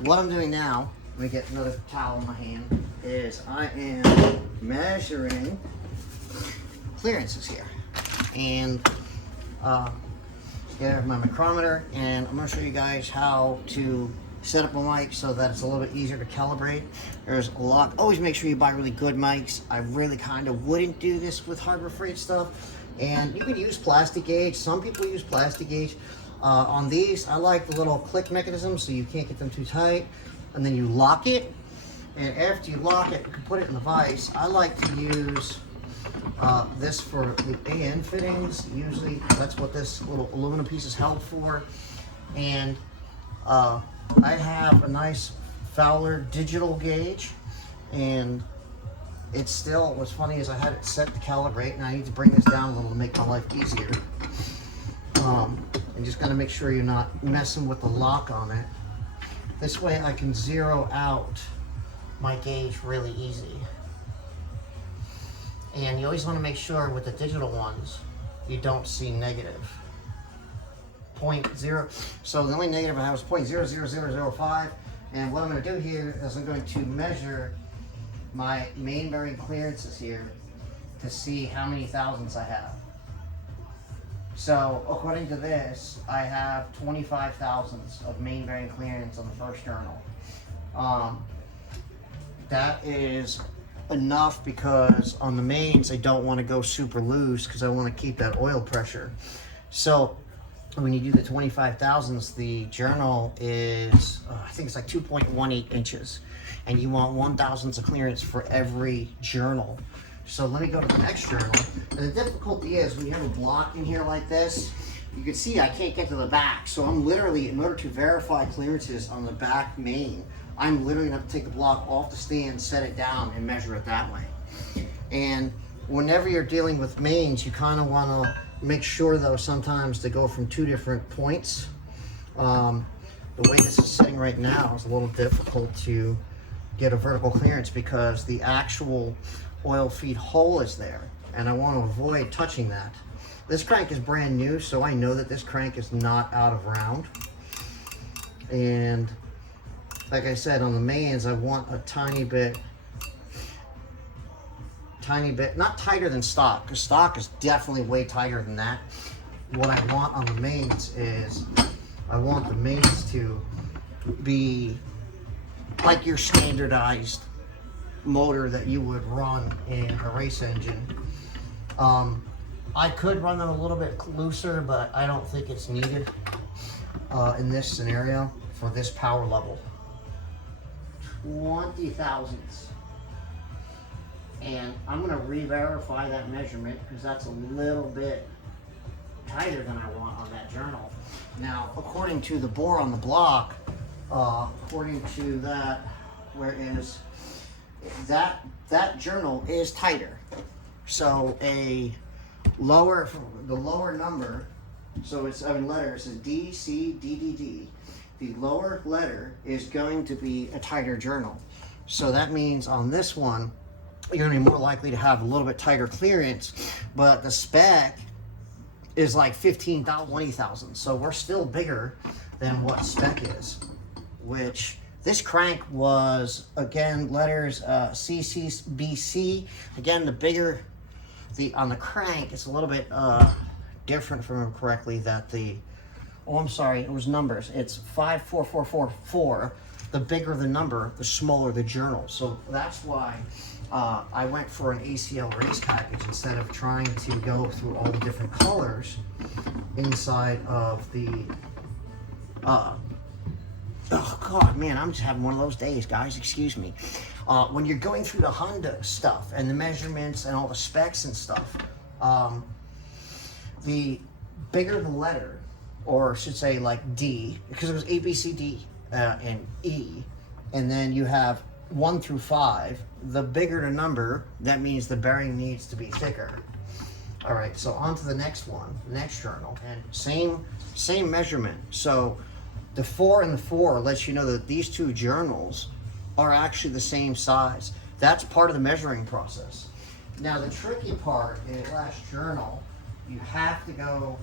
what I'm doing now, let me get another towel in my hand, is I am measuring clearances here. And yeah, my micrometer, and I'm going to show you guys how to set up a mic so that it's a little bit easier to calibrate. There's a lot. Always make sure you buy really good mics. I really kind of wouldn't do this with Harbor Freight stuff. And you can use plastic gauge. Some people use plastic gauge. On these, I like the little click mechanism so you can't get them too tight. And then you lock it. And after you lock it, you can put it in the vise. I like to use this for the AN fittings. Usually that's what this little aluminum piece is held for. And I have a nice Fowler digital gauge, and it's still, what's funny is I had it set to calibrate, and I need to bring this down a little to make my life easier. And just gotta make sure you're not messing with the lock on it. This way I can zero out my gauge really easy. And you always want to make sure with the digital ones, you don't see negative. 0.0, so the only negative I have is 0.00005. And what I'm going to do here is I'm going to measure my main bearing clearances here to see how many thousandths I have. So according to this, I have 25 thousandths of main bearing clearance on the first journal. That is enough because on the mains I don't want to go super loose because I want to keep that oil pressure. So when you do the 25 thousandths, the journal is I think it's like 2.18 inches, and you want 1,000ths of clearance for every journal. So let me go to the next journal. And the difficulty is when you have a block in here like this, you can see I can't get to the back. So I'm literally, in order to verify clearances on the back main, I'm literally gonna have to take the block off the stand, set it down, and measure it that way. And whenever you're dealing with mains, you kind of want to make sure, though, sometimes to go from two different points. The way this is sitting right now is a little difficult to get a vertical clearance because the actual oil feed hole is there, and I want to avoid touching that. This crank is brand new, so I know that this crank is not out of round. And like I said, on the mains, I want a tiny bit, not tighter than stock, because stock is definitely way tighter than that. What I want on the mains is, I want the mains to be like your standardized motor that you would run in a race engine. I could run them a little bit looser, but I don't think it's needed in this scenario for this power level. 20 thousandths. And I'm going to re-verify that measurement because that's a little bit tighter than I want on that journal. Now, according to the bore on the block, according to that, where is that journal is tighter. So the lower number, so it's letters, is D, C, D, D, D. The lower letter is going to be a tighter journal. So that means on this one, you're going to be more likely to have a little bit tighter clearance, but the spec is like 15,000, 20,000. So we're still bigger than what spec is, which this crank was, again, letters C, C, B, C. Again, the bigger on the crank, it's a little bit different, if I remember correctly, that oh, I'm sorry, it was numbers. It's 54444. The bigger the number, the smaller the journal. So that's why I went for an ACL race package instead of trying to go through all the different colors inside of the, oh God, man, I'm just having one of those days, guys, excuse me. When you're going through the Honda stuff and the measurements and all the specs and stuff, the bigger the letter, or I should say like D, because it was A, B, C, D, and E, and then you have 1 through 5, the bigger the number, that means the bearing needs to be thicker. All right, so on to the next one, next journal, and same measurement. So the 4 and the 4 lets you know that these two journals are actually the same size. That's part of the measuring process. Now the tricky part is last journal, you have to go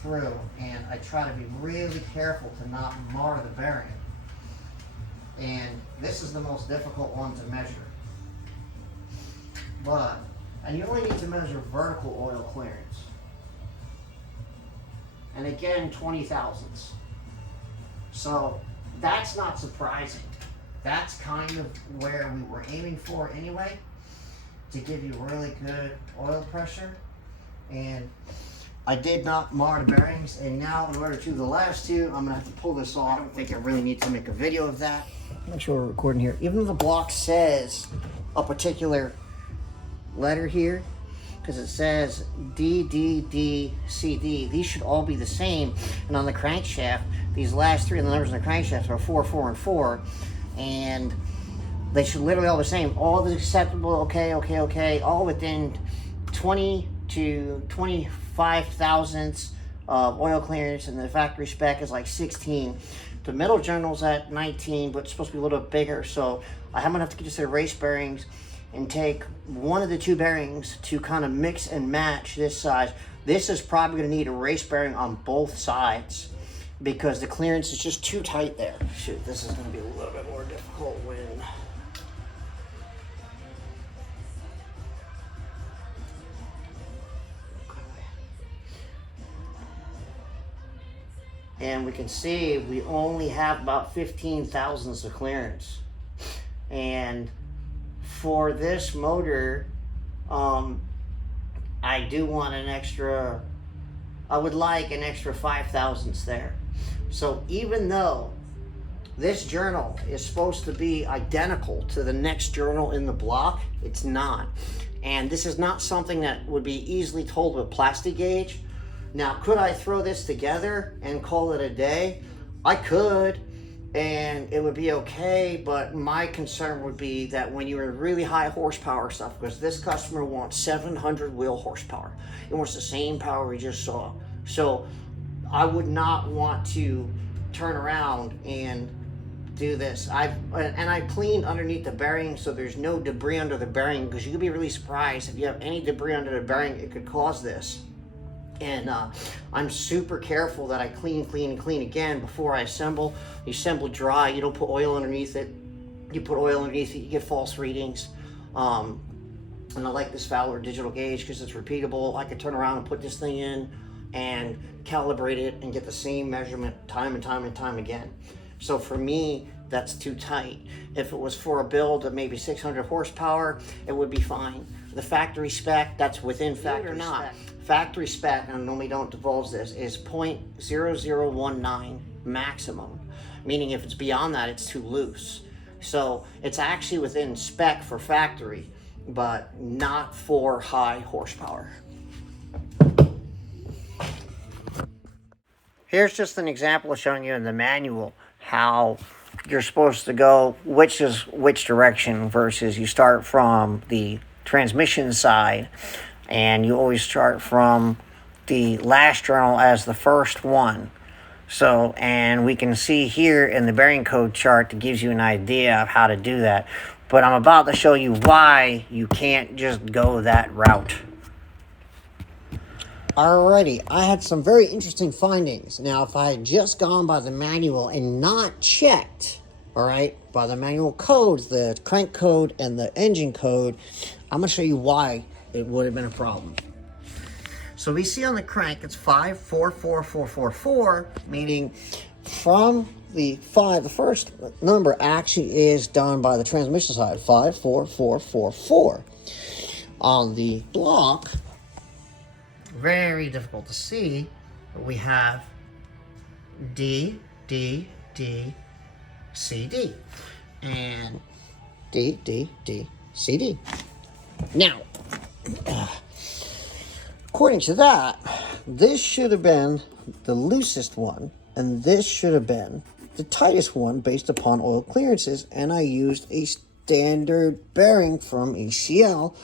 through, and I try to be really careful to not mar the bearing. And this is the most difficult one to measure. And you only need to measure vertical oil clearance. And again, 20 thousandths. So that's not surprising. That's kind of where we were aiming for anyway, to give you really good oil pressure. And I did not mar the bearings, and now in order to do the last two, I'm gonna have to pull this off. I don't think I really need to make a video of that. Make sure we're recording here. Even though the block says a particular letter here, because it says D, D, D, C, D, these should all be the same. And on the crankshaft, these last three of the numbers on the crankshaft are 4, 4, and 4. And they should literally all be the same. All the acceptable, okay, okay, okay, all within 20 to 25 thousandths of oil clearance, and the factory spec is like 16. The middle journal's at 19, but it's supposed to be a little bit bigger, so I'm gonna have to get just the race bearings and take one of the two bearings to kind of mix and match this size. This is probably gonna need a race bearing on both sides because the clearance is just too tight there. Shoot, this is gonna be a little bit more difficult when and we can see we only have about 15 thousandths of clearance. And for this motor, I do want an extra, I would like an extra 5 thousandths there. So even though this journal is supposed to be identical to the next journal in the block, it's not. And this is not something that would be easily told with plastic gauge. Now, could I throw this together and call it a day? I could, and it would be okay, but my concern would be that when you're in really high horsepower stuff, because this customer wants 700 wheel horsepower. It wants the same power we just saw. So I would not want to turn around and do this. I cleaned underneath the bearing so there's no debris under the bearing, because you could be really surprised if you have any debris under the bearing, it could cause this. And I'm super careful that I clean again before I assemble. You assemble dry, you don't put oil underneath it. You put oil underneath it, you get false readings. And I like this Fowler digital gauge because it's repeatable. I could turn around and put this thing in and calibrate it and get the same measurement time and time again. So for me, that's too tight. If it was for a build of maybe 600 horsepower, it would be fine. The factory spec, that's within factory spec. Factory spec, and I normally don't divulge this, is 0.0019 maximum, meaning if it's beyond that, it's too loose. So it's actually within spec for factory, but not for high horsepower. Here's just an example of showing you in the manual how you're supposed to go, which is which direction, versus you start from the transmission side, and you always start from the last journal as the first one. So, and we can see here in the bearing code chart that gives you an idea of how to do that. But I'm about to show you why you can't just go that route. Alrighty, I had some very interesting findings. Now, if I had just gone by the manual and not checked, alright, by the manual codes, the crank code and the engine code, I'm going to show you why it would have been a problem. So we see on the crank, it's 544444, meaning from the 5, the first number actually is done by the transmission side, 54444. On the block, very difficult to see, but we have D, D, D, C, D, and D, D, D, C, D. Now, according to that, this should have been the loosest one, and this should have been the tightest one based upon oil clearances, and I used a standard bearing from ECL,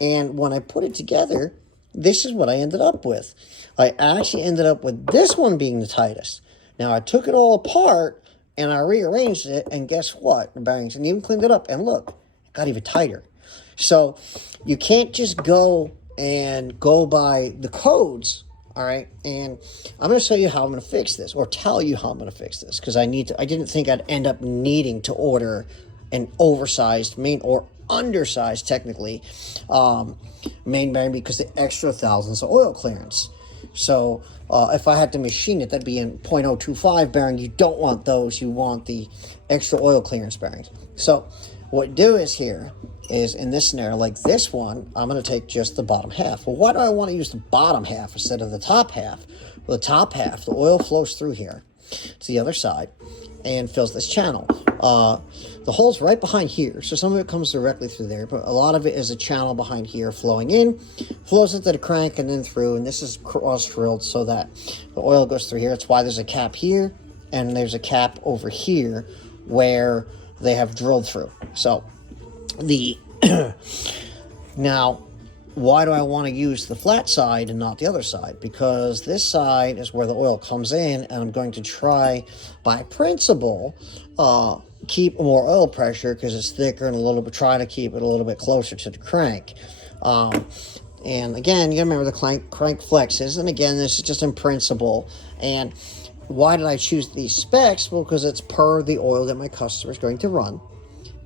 and when I put it together, this is what I ended up with. I actually ended up with this one being the tightest. Now, I took it all apart, and I rearranged it, and guess what? The bearings, and even cleaned it up, and look, it got even tighter. So you can't just go by the codes All right, and I'm going to show you how I'm going to fix this, or tell you how I'm going to fix this, because I didn't think I'd end up needing to order an oversized main, or undersized technically, main bearing, because the extra thousands of oil clearance. So if I had to machine it, that'd be in .025 bearing. You don't want those. You want the extra oil clearance bearings. So what you do is here is, in this scenario, like this one, I'm going to take just the bottom half. Well, why do I want to use the bottom half instead of the top half? Well, the top half, the oil flows through here to the other side and fills this channel. The hole's right behind here, so some of it comes directly through there, but a lot of it is a channel behind here flowing in, flows into the crank and then through, and this is cross-drilled so that the oil goes through here. That's why there's a cap here, and there's a cap over here where they have drilled through. So the now, why do I want to use the flat side and not the other side? Because this side is where the oil comes in, and I'm going to try, by principle, keep more oil pressure because it's thicker, and a little bit, try to keep it a little bit closer to the crank. And again, you gotta remember the crank flexes, and again, this is just in principle. And why did I choose these specs? Well, because it's per the oil that my customer is going to run,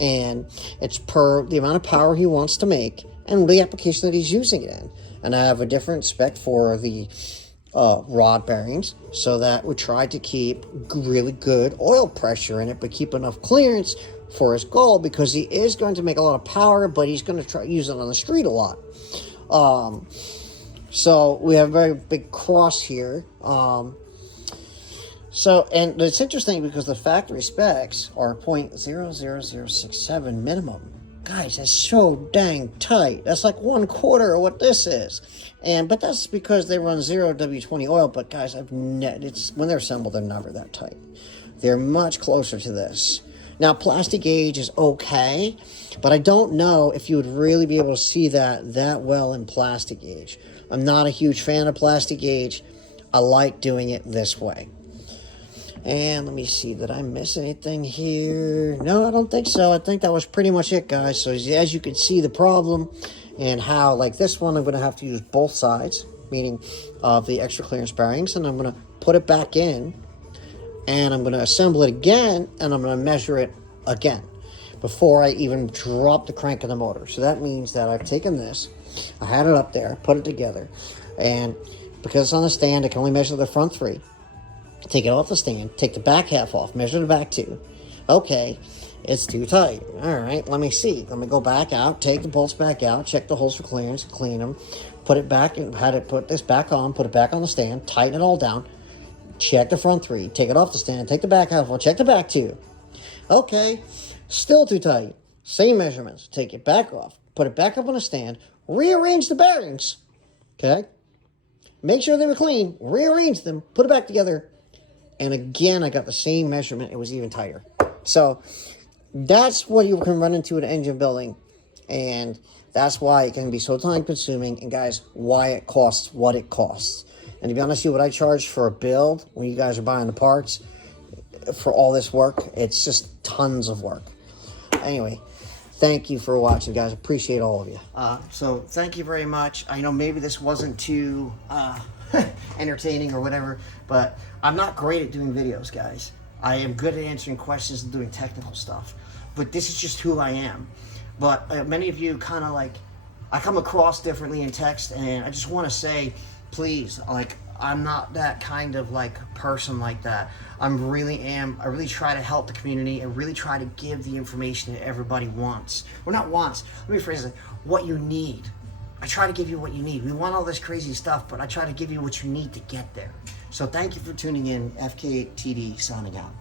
and it's per the amount of power he wants to make and the application that he's using it in. And I have a different spec for the rod bearings, so that we try to keep really good oil pressure in it, but keep enough clearance for his goal, because he is going to make a lot of power, but he's going to try use it on the street a lot. So we have a very big cross here. So, and it's interesting because the factory specs are 0.00067 minimum. Guys, that's so dang tight. That's like 1/4 of what this is. But that's because they run 0 W20 oil. But guys, it's when they're assembled, they're never that tight. They're much closer to this. Now, plastic gauge is okay, but I don't know if you would really be able to see that well in plastic gauge. I'm not a huge fan of plastic gauge. I like doing it this way. And let me see, did I miss anything here? No, I don't think so. I think that was pretty much it, guys. So as you can see the problem, and how, like this one, I'm going to have to use both sides, meaning of the extra clearance bearings, and I'm going to put it back in, and I'm going to assemble it again, and I'm going to measure it again before I even drop the crank in the motor. So that means that I've taken this, I had it up there, put it together, and because it's on the stand, I can only measure the front 3. Take it off the stand, take the back half off, measure the back 2. Okay, it's too tight. All right, let me see. Let me go back out, take the bolts back out, check the holes for clearance, clean them, put it back, and had it put this back on, put it back on the stand, tighten it all down, check the front 3, take it off the stand, take the back half off, check the back 2. Okay, still too tight. Same measurements, take it back off, put it back up on the stand, rearrange the bearings, okay? Make sure they were clean, rearrange them, put it back together, and again, I got the same measurement. It was even tighter. So that's what you can run into in engine building, and that's why it can be so time consuming, and guys, why it costs what it costs. And to be honest with you, what I charge for a build when you guys are buying the parts for all this work, it's just tons of work. Anyway, thank you for watching, guys. Appreciate all of you. So thank you very much. I know maybe this wasn't too entertaining or whatever, but I'm not great at doing videos, guys. I am good at answering questions and doing technical stuff, but this is just who I am. But many of you kind of like, I come across differently in text, and I just want to say, please, like, I'm not that kind of like person like that. I really try to help the community and really try to give the information that everybody wants. Well, not wants, let me phrase it, what you need. I try to give you what you need. We want all this crazy stuff, but I try to give you what you need to get there. So thank you for tuning in. FKTD signing out.